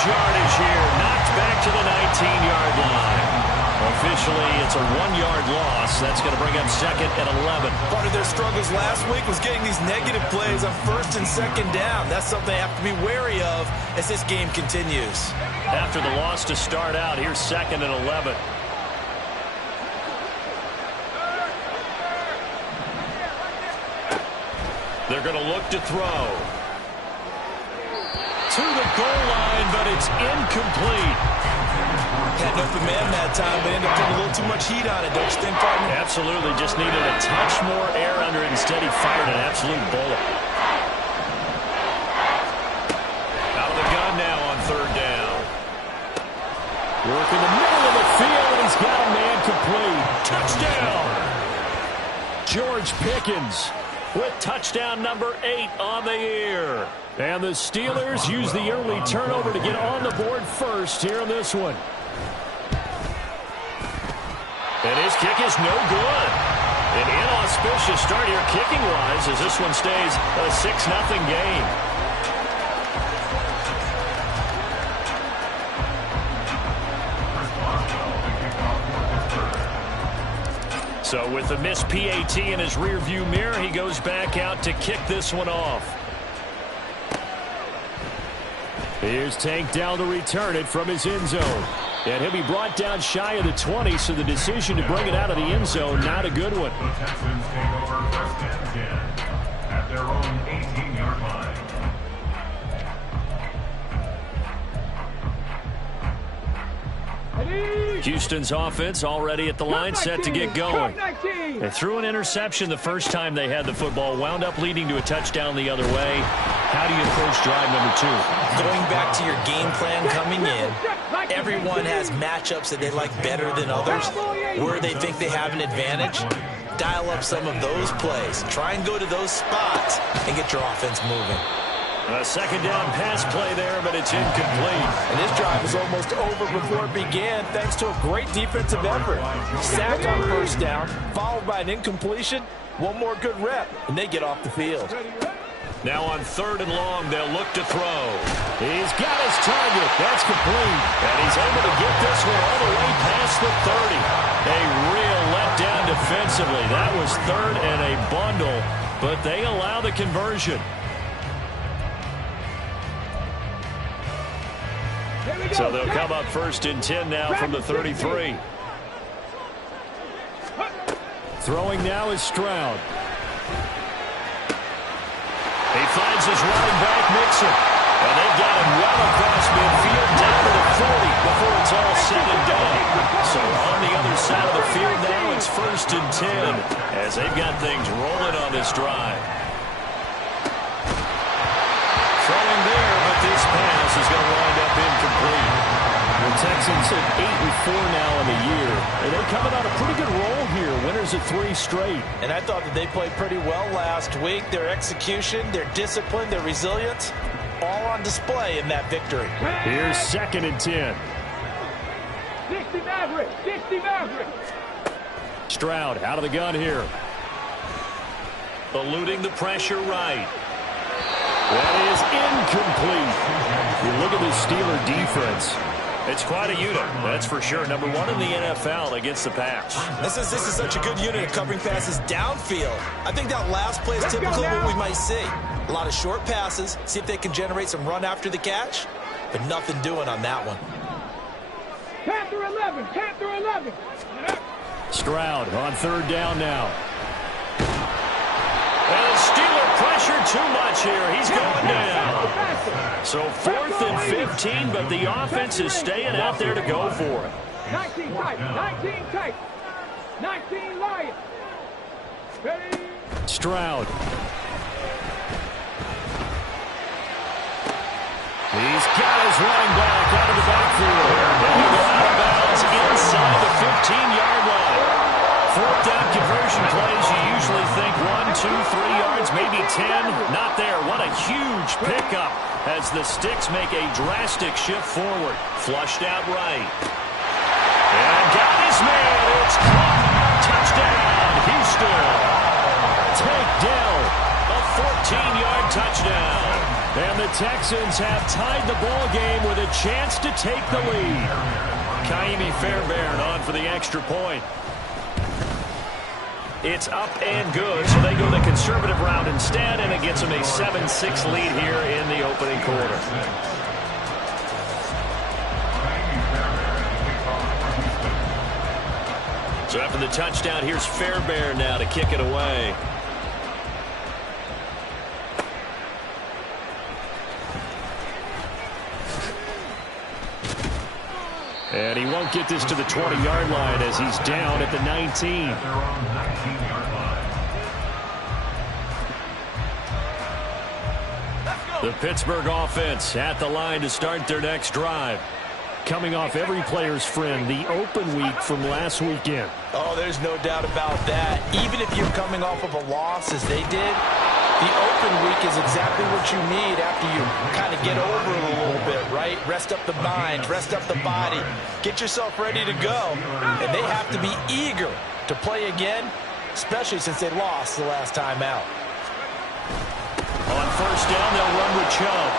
lose yardage here. Knocked back to the 19-yard line. Officially, it's a 1-yard loss. That's going to bring up second and 11. Part of their struggles last week was getting these negative plays on first and second down. That's something they have to be wary of as this game continues. After the loss to start out, here's second and 11. They're going to look to throw. To the goal line, but it's incomplete. Had an open man that time, but ended up putting a little too much heat on it, don't you think, partner? Absolutely. Just needed a touch more air under it. Instead, he fired an absolute bullet. Out of the gun now on third down. Work in the middle of the field, and he's got a man complete. Touchdown! George Pickens with touchdown number 8 on the year. And the Steelers use the early turnover to get on the board first here in this one. And his kick is no good. An inauspicious start here kicking-wise as this one stays a 6-0 game. So with the missed PAT in his rearview mirror, he goes back out to kick this one off. Here's Tank down to return it from his end zone. And he'll be brought down shy of the 20, so the decision to bring it out of the end zone, not a good one. The Texans take over first and 10 at their own 18-yard line. Houston's offense already at the line, set to get going. They threw an interception the first time they had the football, wound up leading to a touchdown the other way. How do you approach drive number 2? Going back to your game plan coming in, everyone has matchups that they like better than others, where they think they have an advantage. Dial up some of those plays. Try and go to those spots and get your offense moving. A second down pass play there, but it's incomplete. And this drive was almost over before it began thanks to a great defensive effort. Sack on first down, followed by an incompletion. One more good rep, and they get off the field. Now on third and long, they'll look to throw. He's got his target. That's complete. And he's able to get this one all the way past the 30. A real letdown defensively. That was third and a bundle, but they allow the conversion. So they'll come up first and 10 now from the 33. Throwing now is Stroud. He finds his running back, Mixon. And they've got him well across midfield down to the 40 before it's all said and done. So on the other side of the field now, it's first and 10 as they've got things rolling on this drive. Throwing there, but this pass is going to wind up incomplete. The Texans at 8-4 now in the year. And they're coming on a pretty good roll here. Winners of 3 straight. And I thought that they played pretty well last week. Their execution, their discipline, their resilience, all on display in that victory. Here's second and 10. 60 Mavericks, 60 Mavericks. Stroud out of the gun here. Eluding the pressure right. That is incomplete. You look at the Steeler defense. It's quite a unit, that's for sure. Number 1 in the NFL against the pass. This is such a good unit of covering passes downfield. I think that last play is typical of what we might see. A lot of short passes, see if they can generate some run after the catch, but nothing doing on that one. Panther 11, Panther 11. Stroud on third down now. And the Steeler pressure too much here. He's going down. So 4th and 15, but the offense is staying out there to go for it. 19 tight, 19 tight, 19 Lions. Ready? Stroud. He's got his running back out of the backfield. And he goes out of bounds inside the 15-yard line. 4th down conversion plays, you usually think 1, 2, 3 yards, maybe 10. Not there. What a huge pickup as the Sticks make a drastic shift forward. Flushed out right. And got his man. It's caught. Touchdown, Houston. Tank Dell, a 14-yard touchdown. And the Texans have tied the ball game with a chance to take the lead. Kaimi Fairbairn on for the extra point. It's up and good, so they go the conservative route instead, and it gets them a 7-6 lead here in the opening quarter. So after the touchdown, here's Fairbairn now to kick it away. And he won't get this to the 20-yard line as he's down at the 19. The Pittsburgh offense at the line to start their next drive. Coming off every player's friend, the open week from last weekend. Oh, there's no doubt about that. Even if you're coming off of a loss as they did, the open week is exactly what you need after you kind of get over it a little bit, right? Rest up the mind, rest up the body, get yourself ready to go. And they have to be eager to play again, especially since they lost the last time out. On first down, they'll run with Chubb.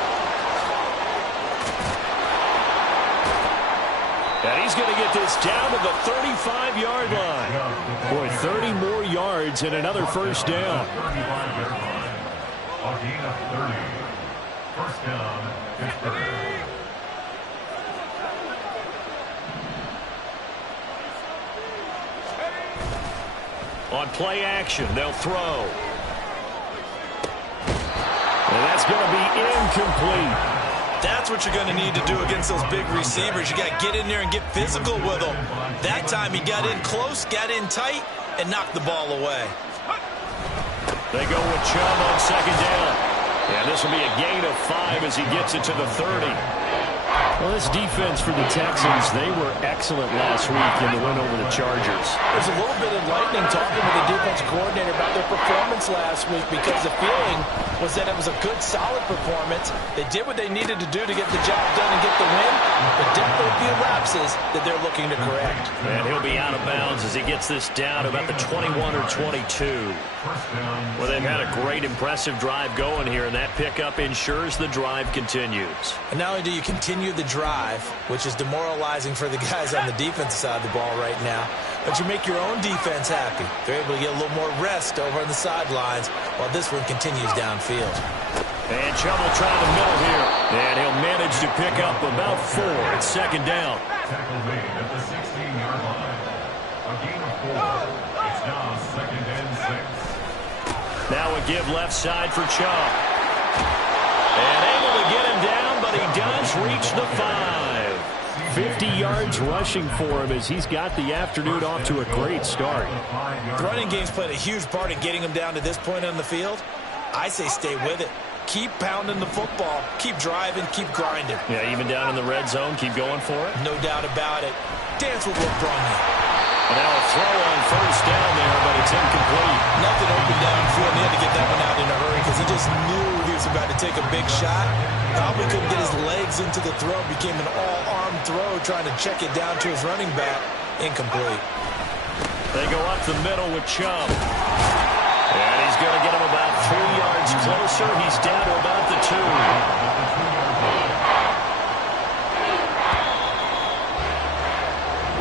And he's going to get this down to the 35-yard line. Boy, 30 more yards and another first down. A gain of 30. First down, Pittsburgh. On play action, they'll throw. And that's going to be incomplete. That's what you're going to need to do against those big receivers. You got to get in there and get physical with them. That time he got in close, got in tight, and knocked the ball away. They go with Chubb on second down. And this will be a gain of 5 as he gets it to the 30. Well, this defense for the Texans, they were excellent last week in the win over the Chargers. There's a little bit enlightening talking with the defensive coordinator about their performance last week because the feeling was that it was a good, solid performance. They did what they needed to do to get the job done and get the win, but definitely a few lapses that they're looking to correct. And he'll be out of bounds as he gets this down to about the 21 or 22. Well, they've had a great, impressive drive going here, and that pickup ensures the drive continues. And not only do you continue the drive, which is demoralizing for the guys on the defensive side of the ball right now, but you make your own defense happy. They're able to get a little more rest over on the sidelines while this one continues downfield. And Chubb will try the middle here, and he'll manage to pick up about 4 at second down. Tackle made at the 16-yard line. A gain of 4. It's now second and 6. Now a give left side for Chubb. And able to get him down, but he does reach the 5. 50 yards rushing for him as he's got the afternoon off to a great start. The running game's played a huge part in getting him down to this point on the field. I say stay with it. Keep pounding the football. Keep driving. Keep grinding. Yeah, even down in the red zone, keep going for it. No doubt about it. Dance with what brung you. And now a throw on first down there, but it's incomplete. Nothing open downfield. He had to get that one out in a hurry because he just knew he was about to take a big shot. Probably couldn't get his legs into the throw. Became an all-arm throw trying to check it down to his running back. Incomplete. They go up the middle with Chubb. And he's going to get him about 3 yards closer. He's down to about the 2.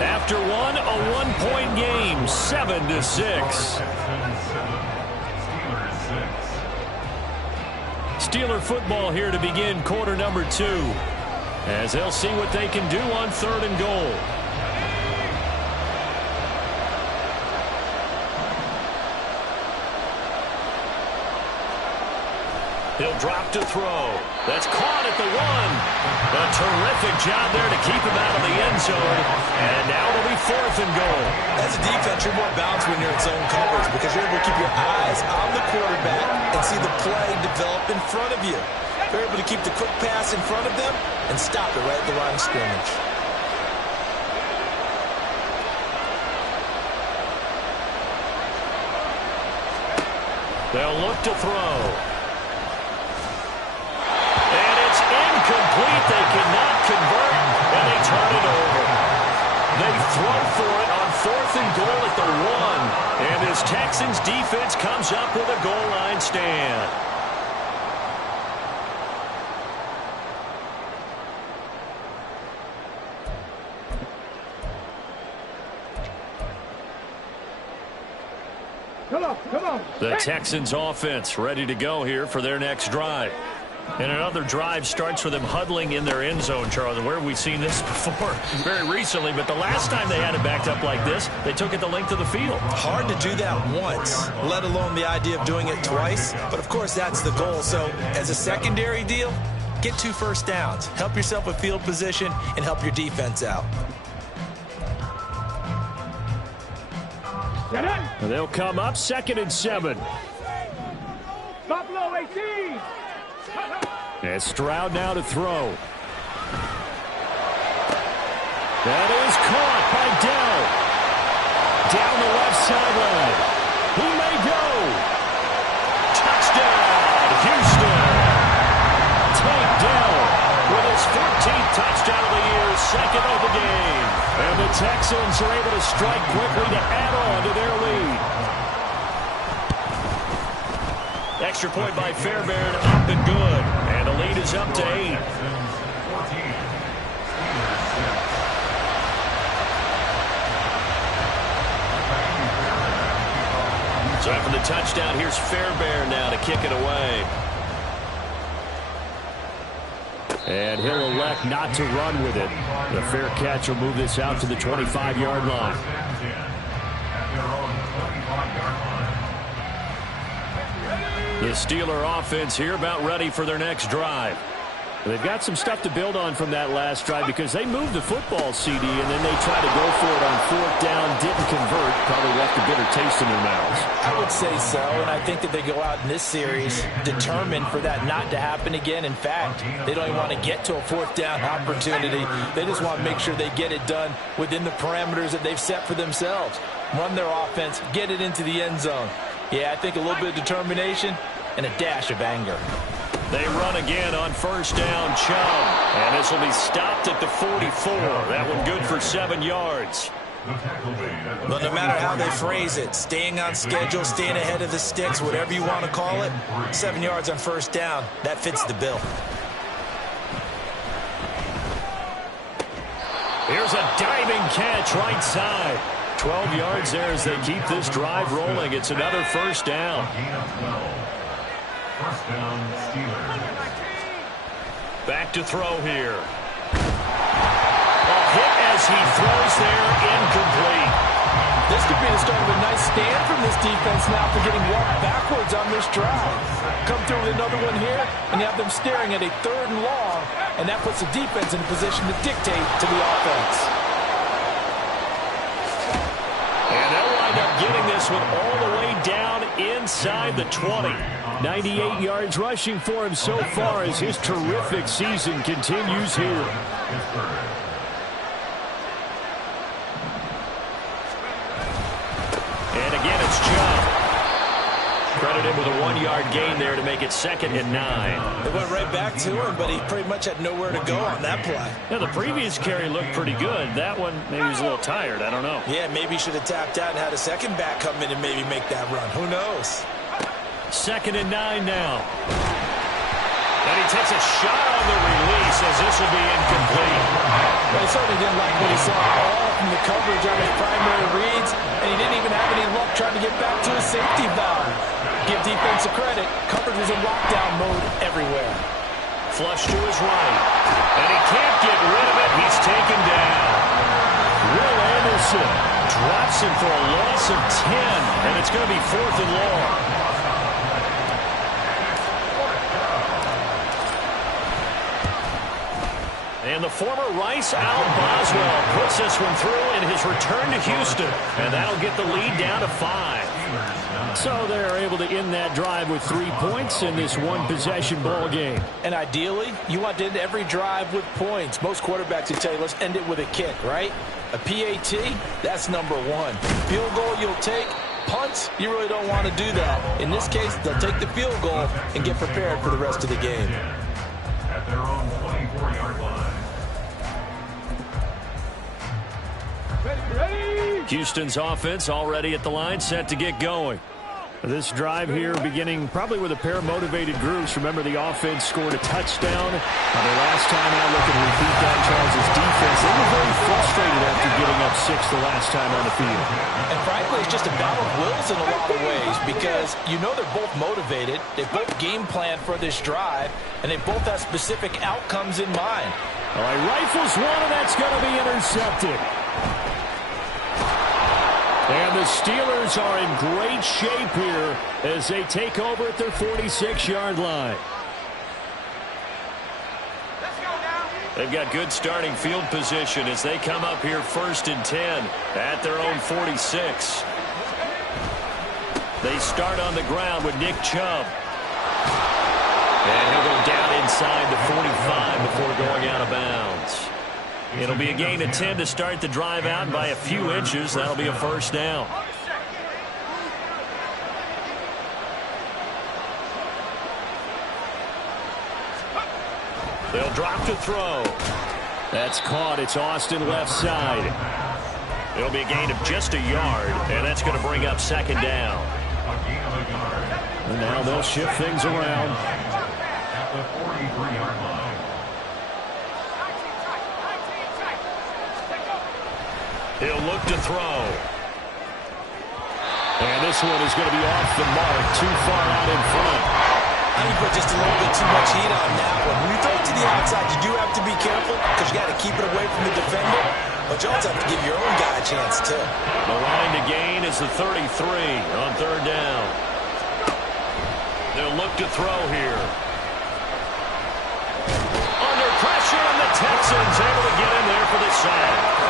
After one, a one-point game, 7-6. Steeler football here to begin quarter number 2, as they'll see what they can do on 3rd and goal. He'll drop to throw. That's caught at the 1. A terrific job there to keep him out of the end zone. And now it'll be 4th and goal. As a defense, you're more balanced when you're in zone coverage because you're able to keep your eyes on the quarterback and see the play develop in front of you. You're able to keep the quick pass in front of them and stop it right at the line of scrimmage. They'll look to throw. Incomplete. They cannot convert, and they turn it over. They throw for it on 4th and goal at the 1. And this Texans defense comes up with a goal line stand. Come on, come on. The Texans offense ready to go here for their next drive. And another drive starts with them huddling in their end zone, Charles. And where have we seen this before? Very recently, but the last time they had it backed up like this, they took it the length of the field. Hard to do that once, let alone the idea of doing it twice. But, of course, that's the goal. So, as a secondary deal, get 2 first downs. Help yourself with field position and help your defense out. And they'll come up 2nd and 7. Buffalo 18. And Stroud now to throw. That is caught by Dell. Down the left sideline. He may go. Touchdown, Houston. Tank Dell with his 14th touchdown of the year, 2nd of the game. And the Texans are able to strike quickly to add on to their lead. Extra point by Fairbairn, up and good. And the lead is up to 8. So after the touchdown, here's Fairbairn now to kick it away. And he'll elect not to run with it. The fair catch will move this out to the 25-yard line. The Steeler offense here about ready for their next drive. They've got some stuff to build on from that last drive because they moved the football, CD, and then they tried to go for it on 4th down, didn't convert, probably left a bitter taste in their mouths. I would say so, and I think that they go out in this series determined for that not to happen again. In fact, they don't even want to get to a 4th down opportunity. They just want to make sure they get it done within the parameters that they've set for themselves. Run their offense, get it into the end zone. Yeah, I think a little bit of determination and a dash of anger. They run again on 1st down, Chubb. And this will be stopped at the 44. That one good for 7 yards. But no matter how they phrase it, staying on schedule, staying ahead of the sticks, whatever you want to call it, 7 yards on 1st down, that fits the bill. Here's a diving catch right side. 12 yards there as they keep this drive rolling. It's another 1st down. 1st down, Steelers. Back to throw here. A hit as he throws there, incomplete. This could be the start of a nice stand from this defense now for getting walked backwards on this drive. Come through with another one here, and you have them staring at a 3rd and long, and that puts the defense in a position to dictate to the offense. And they'll wind up getting this one all the way down inside the 20. 98 yards rushing for him so far as his terrific season continues here. And again, it's Chubb. Credited with a 1-yard gain there to make it 2nd and 9. They went right back to him, but he pretty much had nowhere to go on that play. Yeah, the previous carry looked pretty good. That one, maybe he was a little tired. I don't know. Yeah, maybe he should have tapped out and had a second back come in and maybe make that run. Who knows? 2nd and 9 now. And he takes a shot on the release as this will be incomplete. Well, he certainly didn't like what he saw all from the coverage on his primary reads, and he didn't even have any luck trying to get back to his safety valve. Give defensive credit. Coverage was in lockdown mode everywhere. Flush to his right. And he can't get rid of it. He's taken down. Will Anderson drops him for a loss of 10, and it's going to be 4th and long. And the former Rice Al Boswell puts this one through in his return to Houston. And that'll get the lead down to 5. So they're able to end that drive with 3 points in this one-possession ball game. And ideally, you want to end every drive with points. Most quarterbacks would tell you, let's end it with a kick, right? A PAT, that's number 1. Field goal you'll take. Punts, you really don't want to do that. In this case, they'll take the field goal and get prepared for the rest of the game. At their own 24-yard line. Ready? Houston's offense already at the line, set to get going. This drive here beginning probably with a pair of motivated groups. Remember, the offense scored a touchdown. The last time out, look at repeat that, Charles' defense. They were very frustrated after getting up 6 the last time on the field. And frankly, it's just a battle of wills in a lot of ways because you know they're both motivated. They both game plan for this drive, and they both have specific outcomes in mind. All right, rifles one, and that's going to be intercepted. And the Steelers are in great shape here as they take over at their 46-yard line. They've got good starting field position as they come up here 1st and 10 at their own 46. They start on the ground with Nick Chubb. And he'll go down inside the 45 before going out of bounds. It'll be a gain of 10 to start the drive out, and by a few inches, that'll be a first down. They'll drop to throw. That's caught. It's Austin left side. It'll be a gain of just a yard, and that's going to bring up 2nd down. And now they'll shift things around. At the 43-yard line. He'll look to throw. And this one is going to be off the mark, too far out in front. I think put just a little bit too much heat on that one. When you throw it to the outside, you do have to be careful because you got to keep it away from the defender. But you also have to give your own guy a chance, too. The line to gain is the 33 on 3rd down. They'll look to throw here. Under pressure, and the Texans able to get in there for the sack.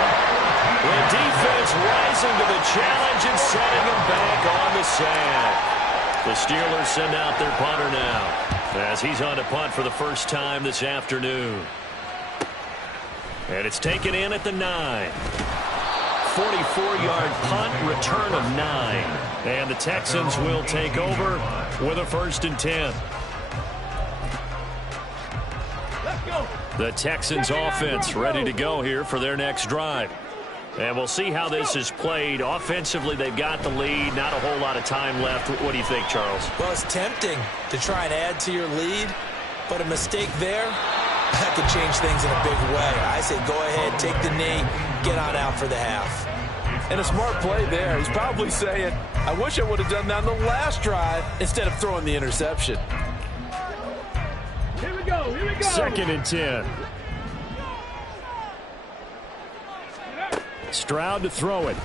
The defense rising to the challenge and setting him back on the sack. The Steelers send out their punter now as he's on to punt for the first time this afternoon. And it's taken in at the 9. 44-yard punt, return of 9. And the Texans will take over with a 1st and 10. The Texans offense ready to go here for their next drive. And we'll see how this is played. Offensively, they've got the lead. Not a whole lot of time left. What do you think, Charles? Well, it's tempting to try and add to your lead, but a mistake there, that could change things in a big way. I say go ahead, take the knee, get on out for the half. And a smart play there. He's probably saying, I wish I would have done that on the last drive instead of throwing the interception. Here we go, here we go. 2nd and 10. Stroud to throw it.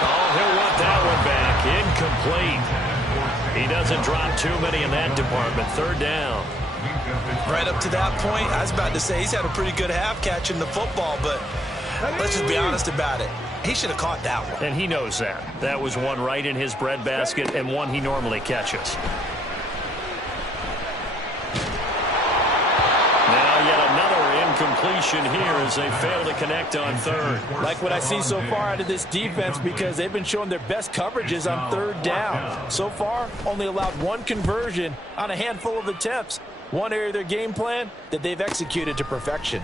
Oh, he'll want that one back. Incomplete. He doesn't drop too many in that department. 3rd down. Right up to that point, I was about to say he's had a pretty good half catching the football, but let's just be honest about it. He should have caught that one. And he knows that. That was one right in his breadbasket and one he normally catches. Now yet another incompletion here as they fail to connect on 3rd. Like what I see so far out of this defense because they've been showing their best coverages on 3rd down. So far, only allowed 1 conversion on a handful of attempts. One area of their game plan that they've executed to perfection.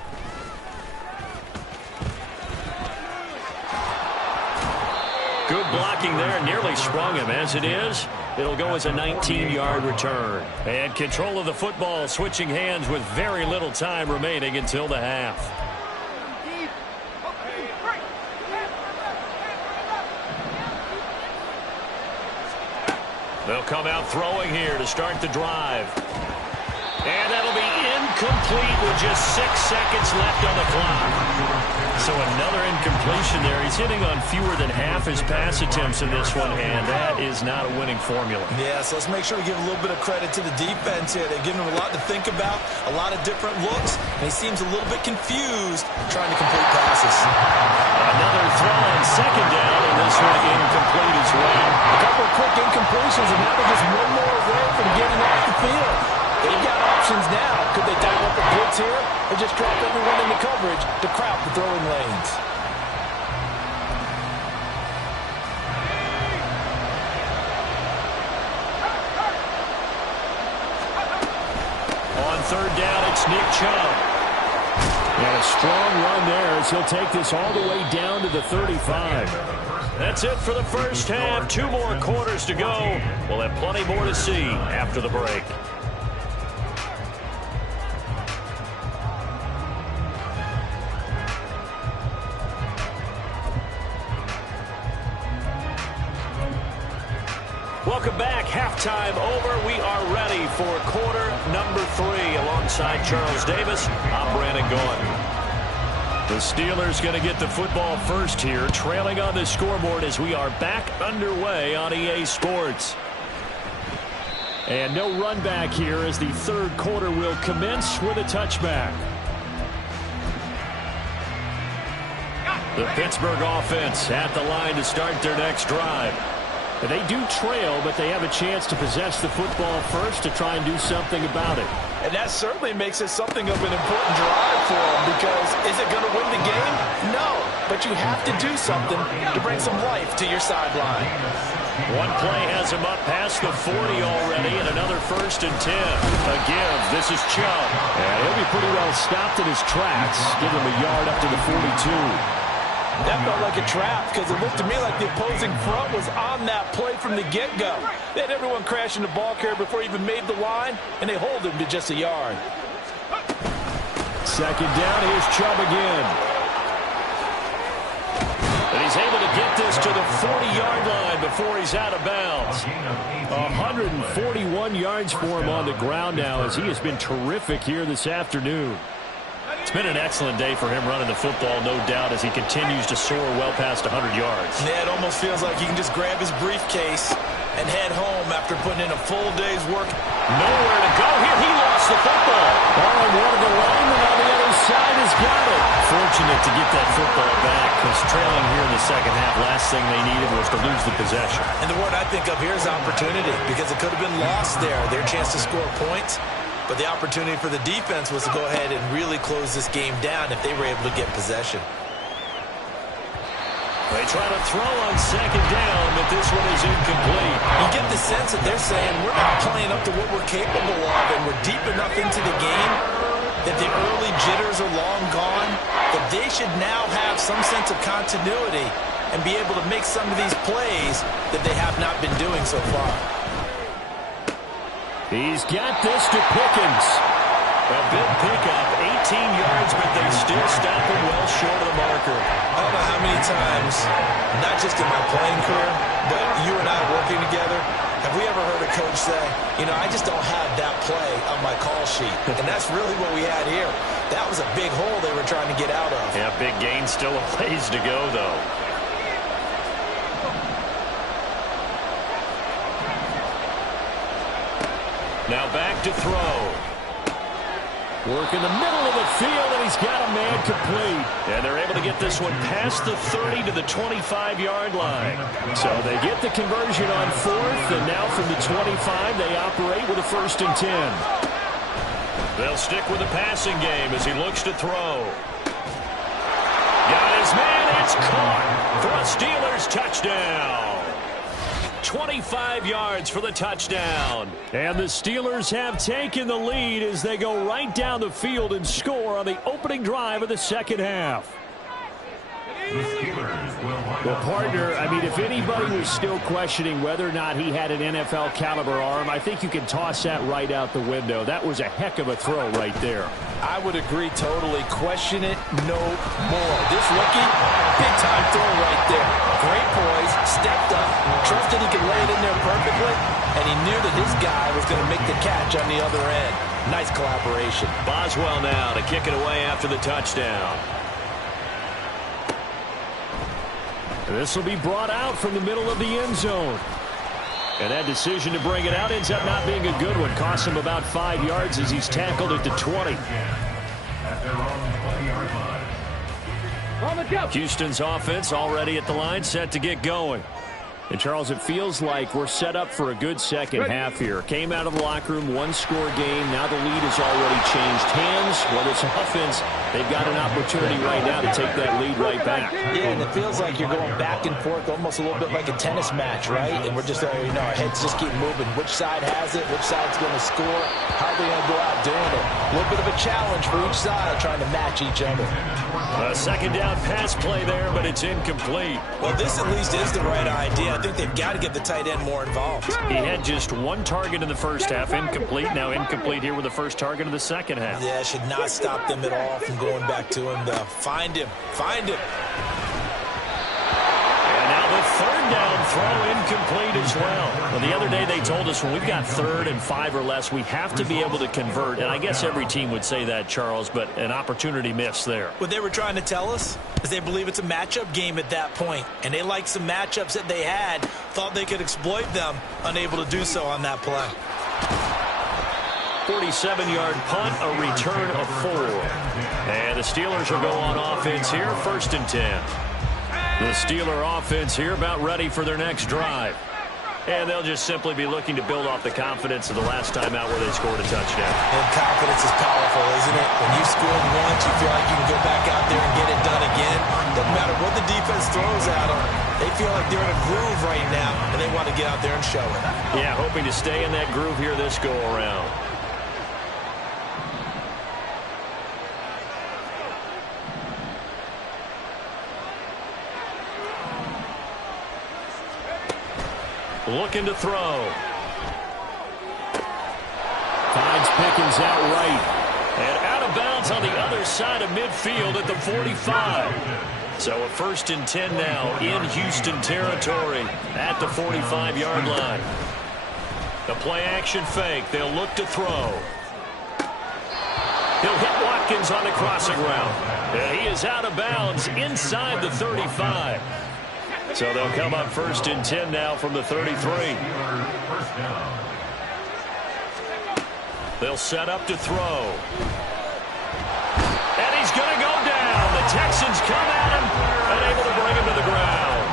Good blocking there, nearly sprung him. As it is, it'll go as a 19-yard return. And control of the football switching hands with very little time remaining until the half. They'll come out throwing here to start the drive. And that'll be incomplete with just 6 seconds left on the clock. So another incompletion there. He's hitting on fewer than half his pass attempts in this one, and that is not a winning formula. Yeah, so let's make sure we give a little bit of credit to the defense here. They've given him a lot to think about, a lot of different looks, and he seems a little bit confused trying to complete passes. Another throw on 2nd down, and this one incomplete as well. A couple of quick incompletions, and now they're just one more away from getting off the field. They've got options now. Could they dial up a blitz here or just drop everyone into coverage to crowd the throwing lanes? On 3rd down, it's Nick Chubb. And a strong run there as he'll take this all the way down to the 35. That's it for the first half. 2 more quarters to go. We'll have plenty more to see after the break. Welcome back. Halftime over. We are ready for quarter number 3. Alongside Charles Davis, I'm Brandon Gaudin. The Steelers going to get the football first here, trailing on the scoreboard as we are back underway on EA Sports. And no run back here as the third quarter will commence with a touchback. The Pittsburgh offense at the line to start their next drive. They do trail, but they have a chance to possess the football first to try and do something about it. And that certainly makes it something of an important drive for them, because is it going to win the game? No, but you have to do something to bring some life to your sideline. One play has him up past the 40 already, and another 1st and 10. A give. This is Chubb. And he'll be pretty well stopped in his tracks. Give him a yard up to the 42. That felt like a trap, because it looked to me like the opposing front was on that play from the get-go. They had everyone crashing the ball carrier before he even made the line, and they hold him to just a yard. Second down, here's Chubb again. And he's able to get this to the 40-yard line before he's out of bounds. 141 yards for him on the ground now, as he has been terrific here this afternoon. It's been an excellent day for him running the football, no doubt, as he continues to soar well past 100 yards. Yeah, it almost feels like he can just grab his briefcase and head home after putting in a full day's work. Nowhere to go here. He lost the football. Oh, and one of the linemen on the other side has got it. Fortunate to get that football back, because trailing here in the second half, last thing they needed was to lose the possession. And the word I think of here is opportunity, because it could have been lost there. Their chance to score points. But the opportunity for the defense was to go ahead and really close this game down if they were able to get possession. They try to throw on second down, but this one is incomplete. You get the sense that they're saying we're not playing up to what we're capable of, and we're deep enough into the game that the early jitters are long gone, that they should now have some sense of continuity and be able to make some of these plays that they have not been doing so far. He's got this to Pickens. A big pickup, 18 yards, but they still stop him well short of the marker. I don't know how many times, not just in my playing career, but you and I working together, have we ever heard a coach say, you know, I just don't have that play on my call sheet. And that's really what we had here. That was a big hole they were trying to get out of. Yeah, big gain, still a ways to go, though. Now back to throw. Work in the middle of the field, and he's got a man complete. And they're able to get this one past the 30 to the 25-yard line. So they get the conversion on 4th, and now from the 25, they operate with a 1st and 10. They'll stick with the passing game as he looks to throw. Got his man, it's caught for a Steelers touchdown. 25 yards for the touchdown. And the Steelers have taken the lead as they go right down the field and score on the opening drive of the second half. Well, partner, I mean, if anybody was still questioning whether or not he had an NFL caliber arm, I think you can toss that right out the window. That was a heck of a throw right there. I would agree totally. Question it no more. This rookie, big-time throw right there. Great poise, stepped up, trusted he could lay it in there perfectly, and he knew that his guy was going to make the catch on the other end. Nice collaboration. Boswell now to kick it away after the touchdown. This will be brought out from the middle of the end zone. And that decision to bring it out ends up not being a good one. Costs him about 5 yards as he's tackled at the 20. On the jump. Houston's offense already at the line, set to get going. And, Charles, it feels like we're set up for a good second half here. Came out of the locker room, one-score game. Now the lead has already changed hands. Whether it's offense, they've got an opportunity right now to take that lead right back. Yeah, and it feels like you're going back and forth almost a little bit like a tennis match, right? And we're just, our heads just keep moving. Which side has it? Which side's going to score? How are they going to go out doing it? A little bit of a challenge for each side trying to match each other. A second down pass play there, but it's incomplete. Well, this at least is the right idea. I think they've got to get the tight end more involved. He had just one target in the first half, incomplete. Now incomplete here with the first target of the second half. Yeah, should not stop them at all from going back to him, though. Find him. Find him. And now the third down throw incomplete as well. Well, the other day they told us when we've got 3rd and 5 or less, we have to be able to convert. And I guess every team would say that, Charles, but an opportunity missed there. What they were trying to tell us is they believe it's a matchup game at that point. And they liked some matchups that they had, thought they could exploit them, unable to do so on that play. 47-yard punt, a return of 4. And the Steelers will go on offense here, 1st and 10. The Steeler offense here about ready for their next drive. And they'll just simply be looking to build off the confidence of the last time out where they scored a touchdown. And confidence is powerful, isn't it? When you scored once, you feel like you can go back out there and get it done again. Doesn't matter what the defense throws at them. They feel like they're in a groove right now, and they want to get out there and show it. Yeah, hoping to stay in that groove here this go-around. Looking to throw. Finds Pickens out right. And out of bounds on the other side of midfield at the 45. So a 1st and 10 now in Houston territory at the 45-yard line. The play-action fake. They'll look to throw. He'll hit Watkins on the crossing route. And he is out of bounds inside the 35. So they'll come up 1st and 10 now from the 33. They'll set up to throw. And he's going to go down. The Texans come at him and able to bring him to the ground.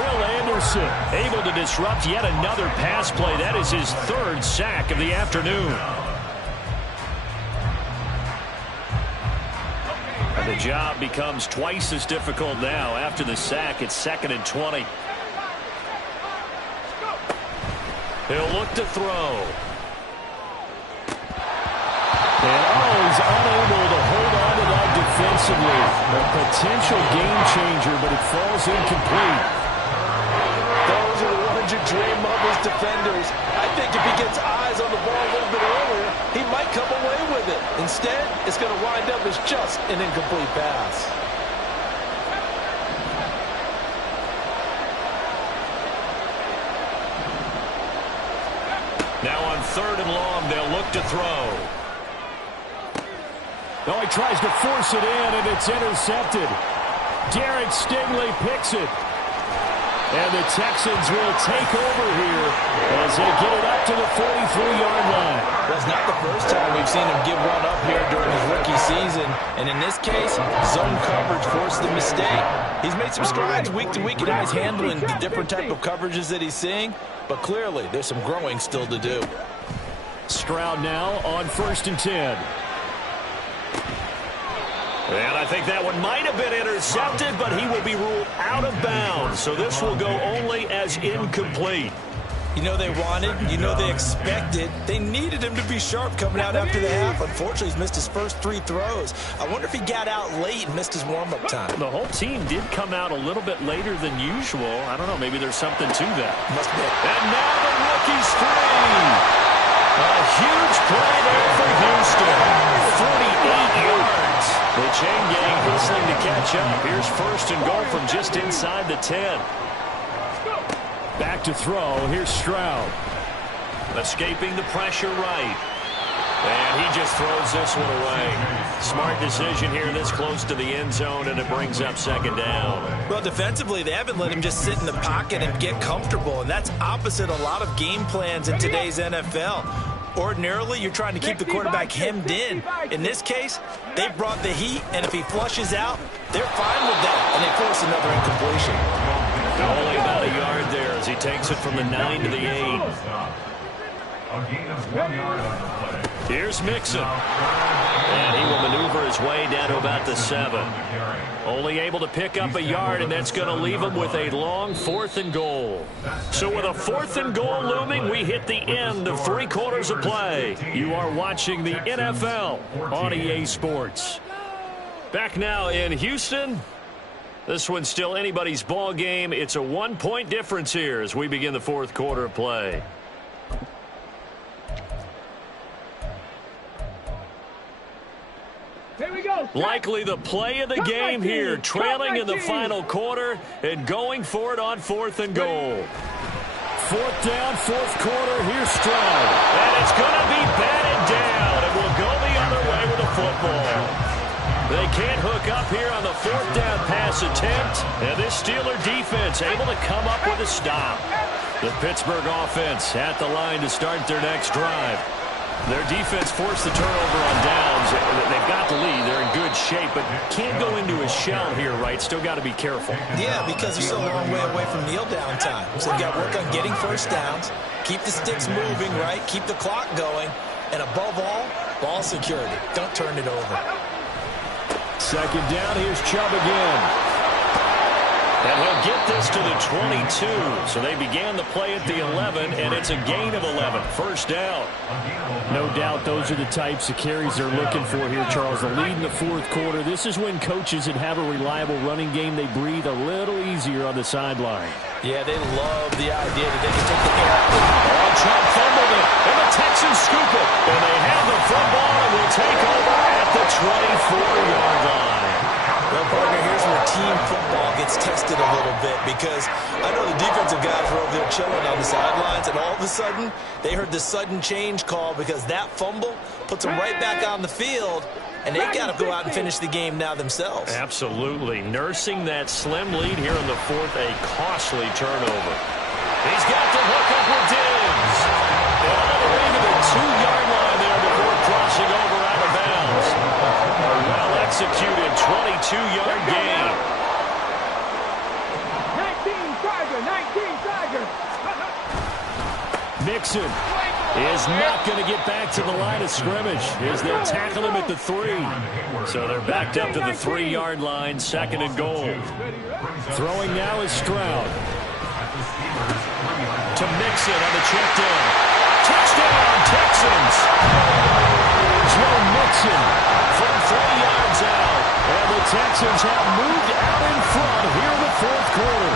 Will Anderson able to disrupt yet another pass play. That is his 3rd sack of the afternoon. And the job becomes twice as difficult now. After the sack, it's 2nd and 20. He'll look to throw. And he's unable to hold on to that defensively. A potential game changer, but it falls incomplete. Those are the ones you dream of as defenders. I think if he gets eyes on the ball a little bit earlier, he might come away with it. Instead, it's going to wind up as just an incomplete pass. Now on 3rd and long, they'll look to throw. No, he tries to force it in, and it's intercepted. Derek Stingley picks it. And the Texans will take over here as they get it up to the 43-yard line. That's not the first time we've seen him give one up here during his rookie season. And in this case, zone coverage forced the mistake. He's made some strides week to week, and now he's handling the different type of coverages that he's seeing. But clearly, there's some growing still to do. Stroud now on 1st and 10. And I think that one might have been intercepted, but he will be ruled out of bounds. So this will go only as incomplete. You know they wanted, you know they expected. They needed him to be sharp coming out after the half. Unfortunately, he's missed his first 3 throws. I wonder if he got out late and missed his warm-up time. The whole team did come out a little bit later than usual. I don't know, maybe there's something to that. Must be. And now the rookie's free. A huge play there for Houston. 48 yards. The chain gang whistling to catch up. Here's 1st and goal from just inside the 10. Back to throw. Here's Stroud. Escaping the pressure right. And he just throws this one away. Smart decision here this close to the end zone, and it brings up 2nd down. Well, defensively, they haven't let him just sit in the pocket and get comfortable, and that's opposite a lot of game plans in today's NFL. Ordinarily, you're trying to keep the quarterback hemmed in. In this case, they brought the heat, and if he flushes out, they're fine with that, and they force another incompletion. Only about a yard there as he takes it from the 9 to the 8. A gain of 1 yard on the play. Here's Mixon. And he will maneuver his way down to about the 7. Only able to pick up a yard, and that's going to leave him with a long 4th and goal. So with a 4th and goal looming, we hit the end of 3 quarters of play. You are watching the NFL on EA Sports. Back now in Houston. This one's still anybody's ball game. It's a 1-point difference here as we begin the 4th quarter of play. Here we go. Likely the play of the game here, trailing in the final quarter and going for it on 4th and goal. 4th down, 4th quarter. Here's Stroud. And it's going to be batted down. It will go the other way with the football. They can't hook up here on the 4th down pass attempt. And this Steeler defense able to come up with a stop. The Pittsburgh offense at the line to start their next drive. Their defense forced the turnover on downs. They've got the lead. They're in good shape, but can't go into a shell here, right? Still got to be careful. Yeah, because they're still a long way away from kneel down time. So they've got to work on getting first downs, keep the sticks moving, right? Keep the clock going, and above all, ball security. Don't turn it over. 2nd down, here's Chubb again. And he'll get this to the 22. So they began the play at the 11, and it's a gain of 11. 1st down. No doubt those are the types of carries they're looking for here, Charles. The lead in the 4th quarter. This is when coaches that have a reliable running game, they breathe a little easier on the sideline. Yeah, they love the idea that they can take the air. Chubb fumbled it, and the Texans scoop it. And they have the football and will take over at the 24-yard line. Well, partner, here's where team football gets tested a little bit because I know the defensive guys were over there chilling on the sidelines, and all of a sudden, they heard the sudden change call because that fumble puts them right back on the field, and they've got to go out and finish the game now themselves. Absolutely. Nursing that slim lead here in the 4th, a costly turnover. He's got to hook up with Diggs. And all the way to the 2-yard line there before crossing over out of bounds. A well-executed 22-yard gain. 19 Tiger, 19 Tiger. Mixon is not going to get back to the line of scrimmage as they'll tackle him at the 3. So they're backed up to the 3-yard line, 2nd and goal. Throwing now is Stroud. To Mixon on the check down. Touchdown, Texans! Joe Mixon from 3 yards out. And the Texans have moved out in front here in the 4th quarter.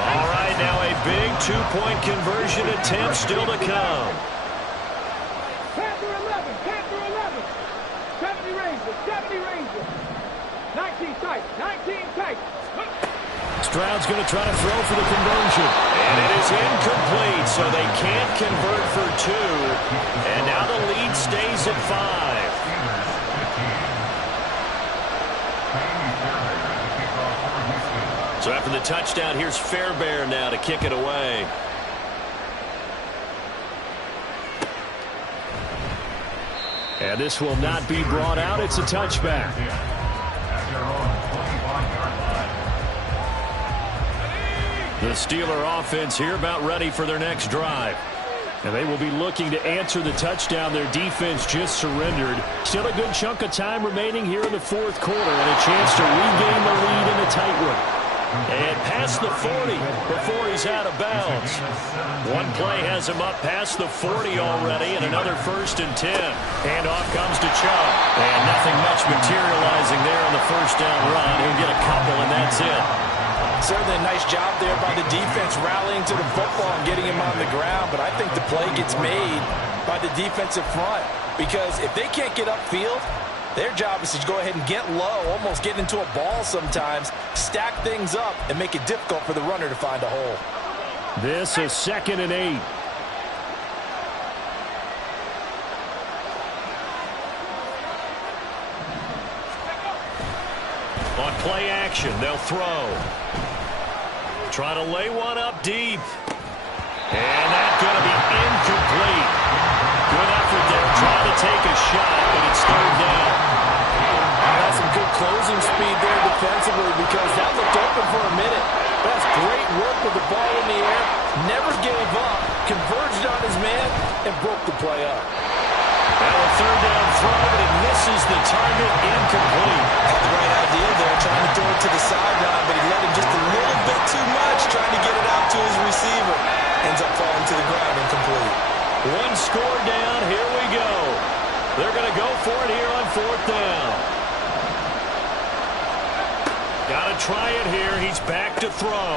All right, now a big 2-point conversion attempt still to come. Panther 11. 70 Rangers. 19 tight. Stroud's going to try to throw for the conversion. And it is incomplete, so they can't convert for 2. And now the lead stays at 5. So after the touchdown, here's Fairbairn now to kick it away. And this will not be brought out. It's a touchback. The Steeler offense here about ready for their next drive. And they will be looking to answer the touchdown their defense just surrendered. Still a good chunk of time remaining here in the 4th quarter and a chance to regain the lead in a tight one. And past the 40 before he's out of bounds. One play has him up past the 40 already, and another 1st and 10. Handoff comes to Chubb. And nothing much materializing there on the 1st down run. He'll get a couple, and that's it. Certainly a nice job there by the defense rallying to the football and getting him on the ground, but I think the play gets made by the defensive front because if they can't get upfield, their job is to go ahead and get low, almost get into a ball sometimes, stack things up, and make it difficult for the runner to find a hole. This is 2nd and 8. On play action, they'll throw. Try to lay one up deep. And that's going to be incomplete. effort there, trying to take a shot, but it's third down. That's some good closing speed there defensively because that looked open for a minute. That's great work with the ball in the air. Never gave up, converged on his man, and broke the play up. Now a third down throw, but it misses the target, incomplete. Had the right idea there, trying to throw it to the sideline, but he let him just a little bit too much, trying to get it out to his receiver. Ends up falling to the ground, incomplete. One score down, here we go. They're going to go for it here on fourth down. Got to try it here. He's back to throw.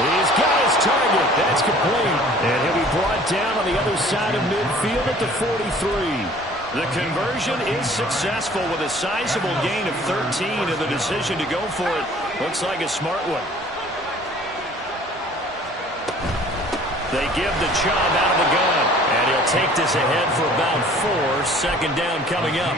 He's got his target. That's complete. And he'll be brought down on the other side of midfield at the 43. The conversion is successful with a sizable gain of 13, and the decision to go for it looks like a smart one. They give the Chubb out of the gun, and he'll take this ahead for about 4. Second down coming up.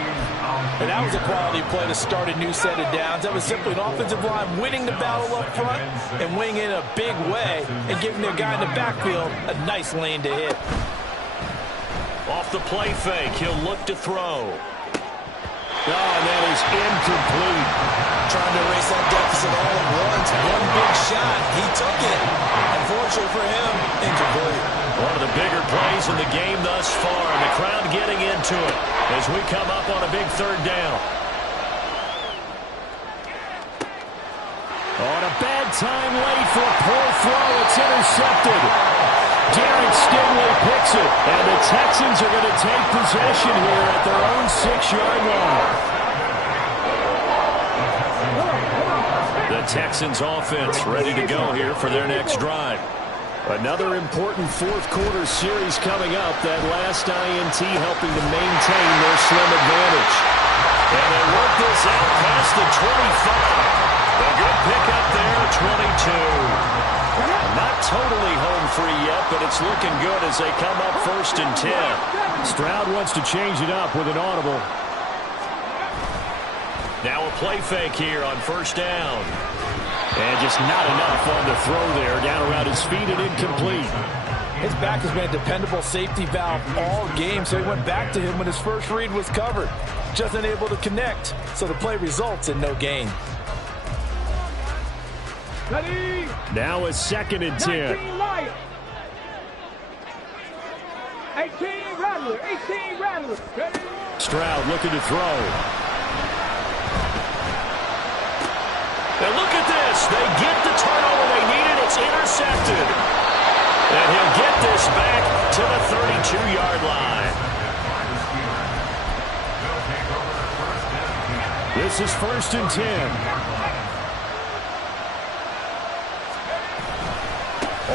And that was a quality play to start a new set of downs. That was simply an offensive line winning the battle up front and winning in a big way and giving their guy in the backfield a nice lane to hit. Off the play fake, he'll look to throw. Oh, and that is incomplete. Trying to erase that deficit all at once. One big shot. He took it. Unfortunately for him, incomplete. One of the bigger plays in the game thus far, and the crowd getting into it as we come up on a big third down. On a bad time late for a poor throw. It's intercepted. Derek Stingley picks it, and the Texans are going to take possession here at their own 6-yard line. The Texans offense ready to go here for their next drive. Another important fourth-quarter series coming up. That last INT helping to maintain their slim advantage. And they work this out past the 25. A good pickup there, 22. Not totally home free yet, but it's looking good as they come up 1st and 10. Stroud wants to change it up with an audible. Now a play fake here on 1st down. And just not enough on the throw there. Down around his feet and incomplete. His back has been a dependable safety valve all game, so he went back to him when his first read was covered. Just unable to connect, so the play results in no gain. Ready? Now a 2nd and 10. 19 Lions. 18 Rattler. 18 Rattler. Ready? Stroud looking to throw. And look at this. They get the turnover they needed. It's intercepted. And he'll get this back to the 32-yard line. This is 1st and 10.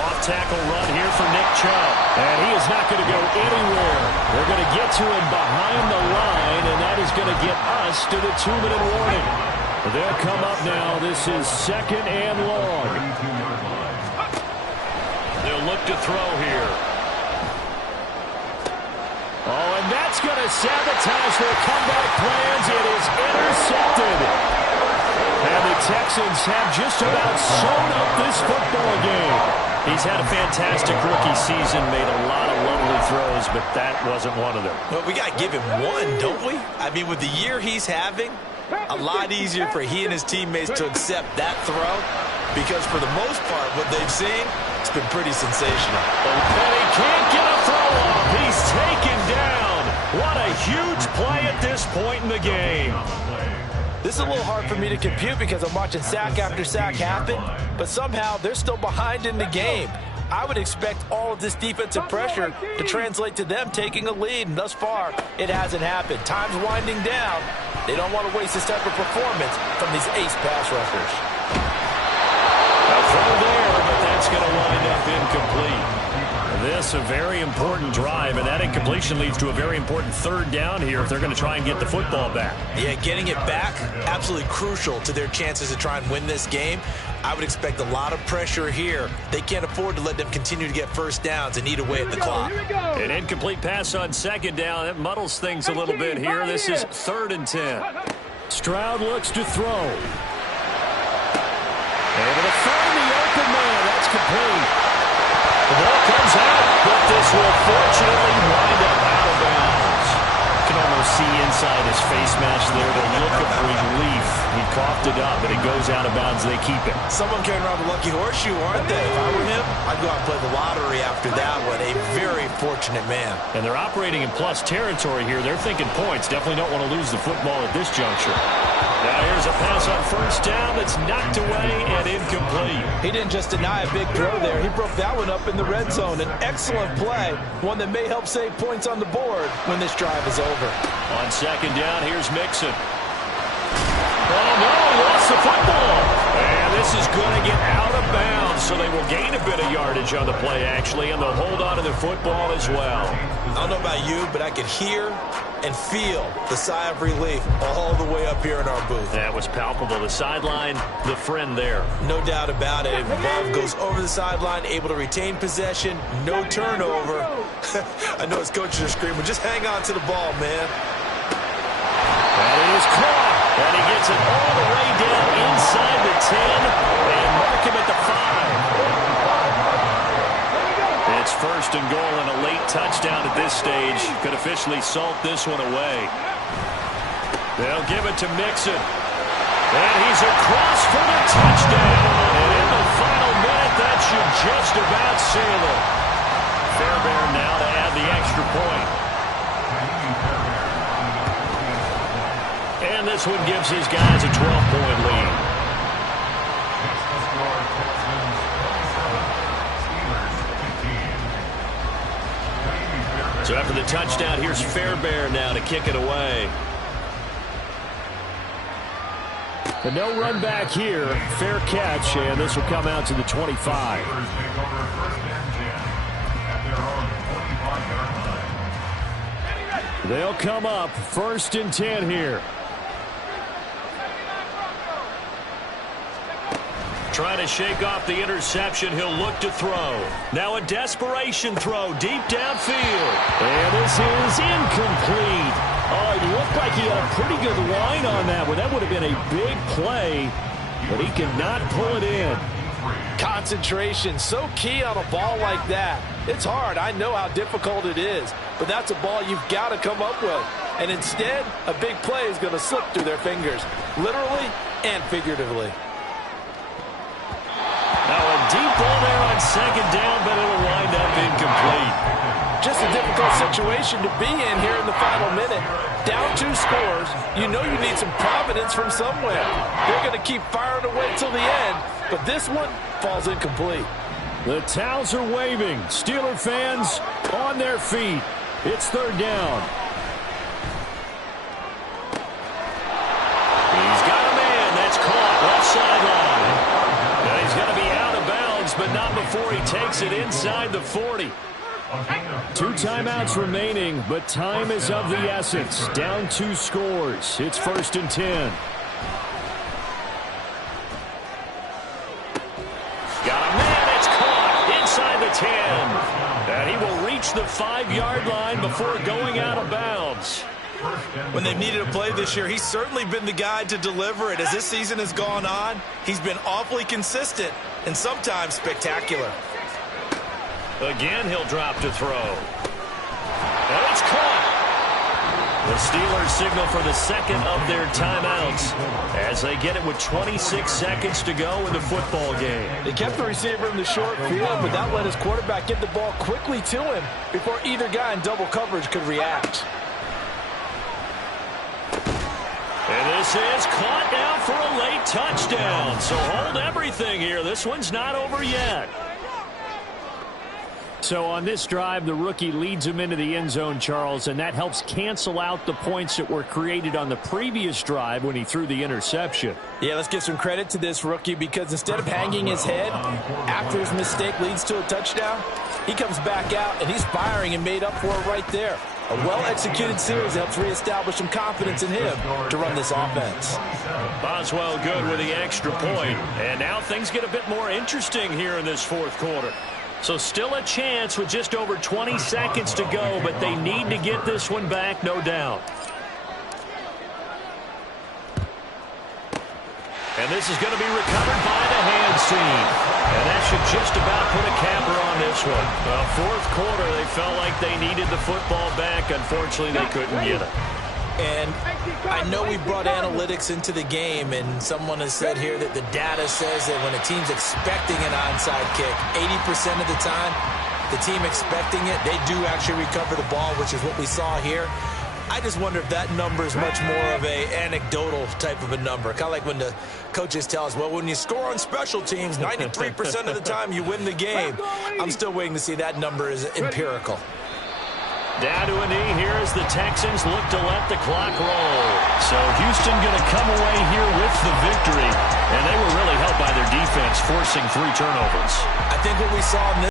Off-tackle run here for Nick Chubb. And he is not going to go anywhere. They're going to get to him behind the line, and that is going to get us to the 2-minute warning. They'll come up now. This is 2nd and long. They'll look to throw here. Oh, and that's going to sabotage their comeback plans. It is intercepted. And the Texans have just about sewn up this football game. He's had a fantastic rookie season, made a lot of lovely throws, but that wasn't one of them. Well, we got to give him one, don't we? I mean, with the year he's having, a lot easier for he and his teammates to accept that throw because for the most part, what they've seen, it's been pretty sensational. And he can't get a throw off. He's taken down. What a huge play at this point in the game. This is a little hard for me to compute because I'm watching sack after sack happen, but somehow they're still behind in the game. I would expect all of this defensive pressure to translate to them taking a lead, and thus far, it hasn't happened. Time's winding down. They don't want to waste this type of performance from these ace pass rushers. A throw there, but that's going to wind up incomplete. This a very important drive, and that incompletion leads to a very important third down here if they're going to try and get the football back. Yeah, getting it back, absolutely crucial to their chances to try and win this game. I would expect a lot of pressure here. They can't afford to let them continue to get first downs and eat away at the clock. An incomplete pass on 2nd down. That muddles things a little bit here. This is 3rd and 10. Stroud looks to throw. Able to find the open man. That's complete. The ball comes out, but this will fortunately wind up out of bounds. almost see inside his face mask there the look of relief. He coughed it up, and it goes out of bounds. They keep it. Someone carrying around the lucky horseshoe, aren't they? If I were him, I'd go out and play the lottery after that one. A very fortunate man. And they're operating in plus territory here. They're thinking points. Definitely don't want to lose the football at this juncture. Now here's a pass on first down that's knocked away and incomplete. He didn't just deny a big throw there. He broke that one up in the red zone. An excellent play, one that may help save points on the board when this drive is over. On second down, here's Mixon. Oh, no, he lost the football. And this is going to get out of bounds, so they will gain a bit of yardage on the play, actually, and they'll hold on to the football as well. I don't know about you, but I can hear and feel the sigh of relief all the way up here in our booth. That was palpable. The sideline, the friend there. No doubt about it. The ball goes over the sideline, able to retain possession, no turnover. I know his coaches are screaming, just hang on to the ball, man. And it is caught. And he gets it all the way down inside the 10 and mark him at the 5. It's first and goal and a late touchdown at this stage. Could officially salt this one away. They'll give it to Mixon. And he's across for the touchdown. And in the final minute, that should just about seal it. Fairbairn now to add the extra point. And this one gives his guys a 12-point lead. So after the touchdown, here's Fairbairn now to kick it away. But no run back here. Fair catch, and this will come out to the 25. They'll come up first and 10 here. Trying to shake off the interception. He'll look to throw. Now a desperation throw deep downfield. And this is incomplete. Oh, it looked like he had a pretty good line on that one. That would have been a big play, but he cannot pull it in. Concentration, so key on a ball like that. It's hard. I know how difficult it is, but that's a ball you've got to come up with. And instead, a big play is going to slip through their fingers, literally and figuratively. Now a deep ball there on second down, but it'll wind up incomplete. Just a difficult situation to be in here in the final minute. Down 2 scores, you know you need some providence from somewhere. They're going to keep firing away till the end, but this one falls incomplete. The towels are waving. Steeler fans on their feet. It's third down. He's got a man. That's caught left sideline. Now he's going to be out of bounds, but not before he takes it inside the 40. 2 timeouts remaining, but time is of the essence. Down 2 scores. It's first and 10. Got a man. It's caught inside the 10. And he will reach the 5-yard line before going out of bounds. When they've needed a play this year, he's certainly been the guy to deliver it. As this season has gone on, he's been awfully consistent and sometimes spectacular. Again, he'll drop to throw. And it's caught. The Steelers signal for the second of their timeouts as they get it with 26 seconds to go in the football game. They kept the receiver in the short field, but that let his quarterback get the ball quickly to him before either guy in double coverage could react. And this is caught now for a late touchdown. So hold everything here. This one's not over yet. So on this drive, the rookie leads him into the end zone, Charles, and that helps cancel out the points that were created on the previous drive when he threw the interception. Yeah, let's give some credit to this rookie because instead of hanging his head after his mistake leads to a touchdown, he comes back out and he's firing and made up for it right there. A well-executed series helps reestablish some confidence in him to run this offense. Boswell good with the extra point. And now things get a bit more interesting here in this fourth quarter. So still a chance with just over 20 seconds to go, but they need to get this one back, no doubt. And this is going to be recovered by the hands team. And that should just about put a capper on this one. Fourth quarter, they felt like they needed the football back. Unfortunately, they couldn't get it. And I know we brought analytics into the game, and someone has said here that the data says that when a team's expecting an onside kick, 80% of the time, the team expecting it, they do actually recover the ball, which is what we saw here. I just wonder if that number is much more of a anecdotal type of a number. Kind of like when the coaches tell us, well, when you score on special teams, 93% of the time you win the game. I'm still waiting to see that number is empirical. Down to a knee here as the Texans look to let the clock roll. So Houston going to come away here with the victory. And they were really helped by their defense, forcing 3 turnovers. I think what we saw in this